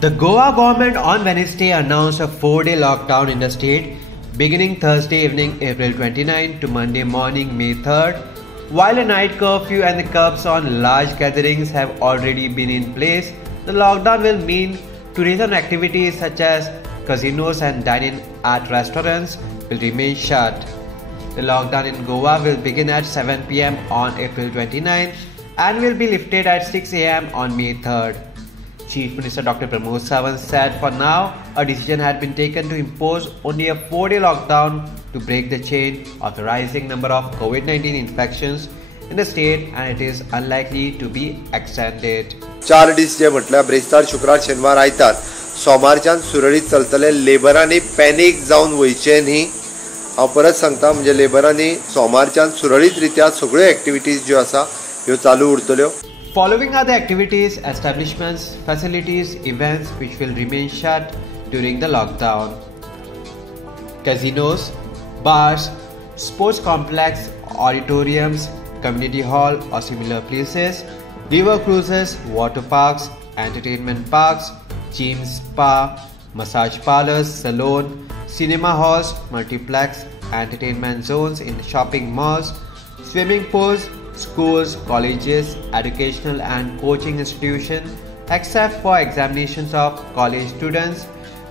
The Goa government on Wednesday announced a 4-day lockdown in the state, beginning Thursday evening April 29 to Monday morning May 3rd. While a night curfew and the curbs on large gatherings have already been in place, the lockdown will mean tourism activities such as casinos and dining at restaurants will remain shut. The lockdown in Goa will begin at 7 p.m. on April 29 and will be lifted at 6 a.m. on May 3rd. Chief Minister Dr. Pramod Sawant said for now, a decision had been taken to impose only a 4-day lockdown to break the chain of the rising number of COVID-19 infections in the state, and it is unlikely to be extended. 4 दीस जे म्हटल्यार ब्रेस्तार शुक्रार शेनवार आयतार सोमारच्यान सुरळीत चलतले. लेबरांनी panic जावन वयचे न्ही. हांव परत सांगता, म्हणजे लेबरांनी सोमारच्यान सुरळीत रित्या सगळ्यो एक्टिविटीज ज्यो आसा ह्यो चालू उरतल्यो. Following are the activities, establishments, facilities, events which will remain shut during the lockdown. Casinos, bars, sports complex, auditoriums, community hall or similar places, river cruises, water parks, entertainment parks, gyms, spa, massage parlors, salon, cinema halls, multiplex, entertainment zones in shopping malls, swimming pools, schools, colleges, educational and coaching institutions, except for examinations of college students,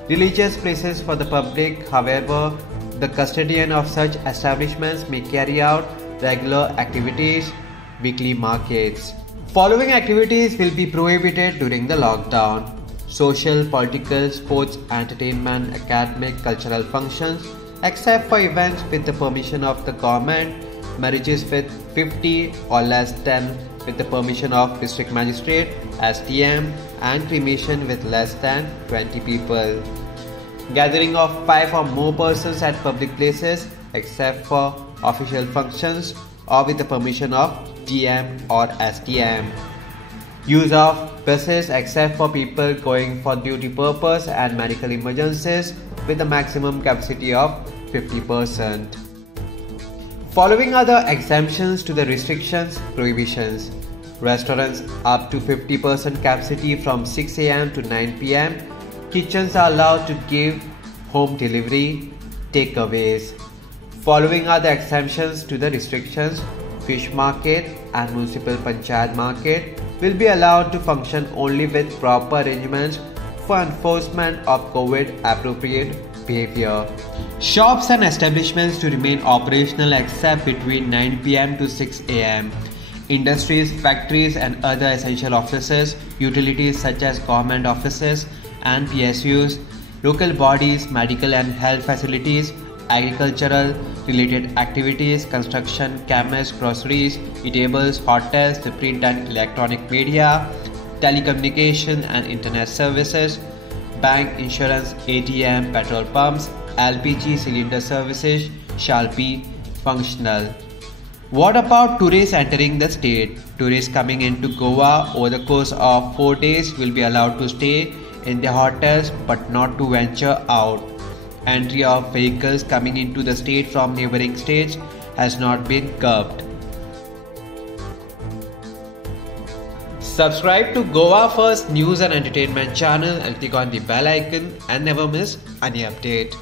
religious places for the public. However, the custodian of such establishments may carry out regular activities, weekly markets. Following activities will be prohibited during the lockdown: social, political, sports, entertainment, academic, cultural functions, except for events with the permission of the government, marriages with 50 or less than with the permission of district magistrate, SDM, and cremation with less than 20 people. Gathering of 5 or more persons at public places, except for official functions or with the permission of DM or SDM. Use of buses except for people going for duty purpose and medical emergencies with a maximum capacity of 50%. Following are the exemptions to the restrictions, prohibitions. Restaurants up to 50% capacity from 6 a.m. to 9 p.m. Kitchens are allowed to give home delivery, takeaways. Following are the exemptions to the restrictions. Fish market and municipal panchayat market will be allowed to function only with proper arrangements for enforcement of COVID appropriate behavior. Shops and establishments to remain operational except between 9 p.m. to 6 a.m. Industries, factories and other essential offices, utilities such as government offices and PSUs, local bodies, medical and health facilities, agricultural related activities, construction, chemists, groceries, eatables, hotels, the print and electronic media, telecommunication and internet services, bank, insurance, ATM, petrol pumps, LPG cylinder services shall be functional. What about tourists entering the state? Tourists coming into Goa over the course of 4 days will be allowed to stay in their hotels but not to venture out. Entry of vehicles coming into the state from neighboring states has not been curbed. Subscribe to Goa First News and Entertainment channel and click on the bell icon and never miss any update.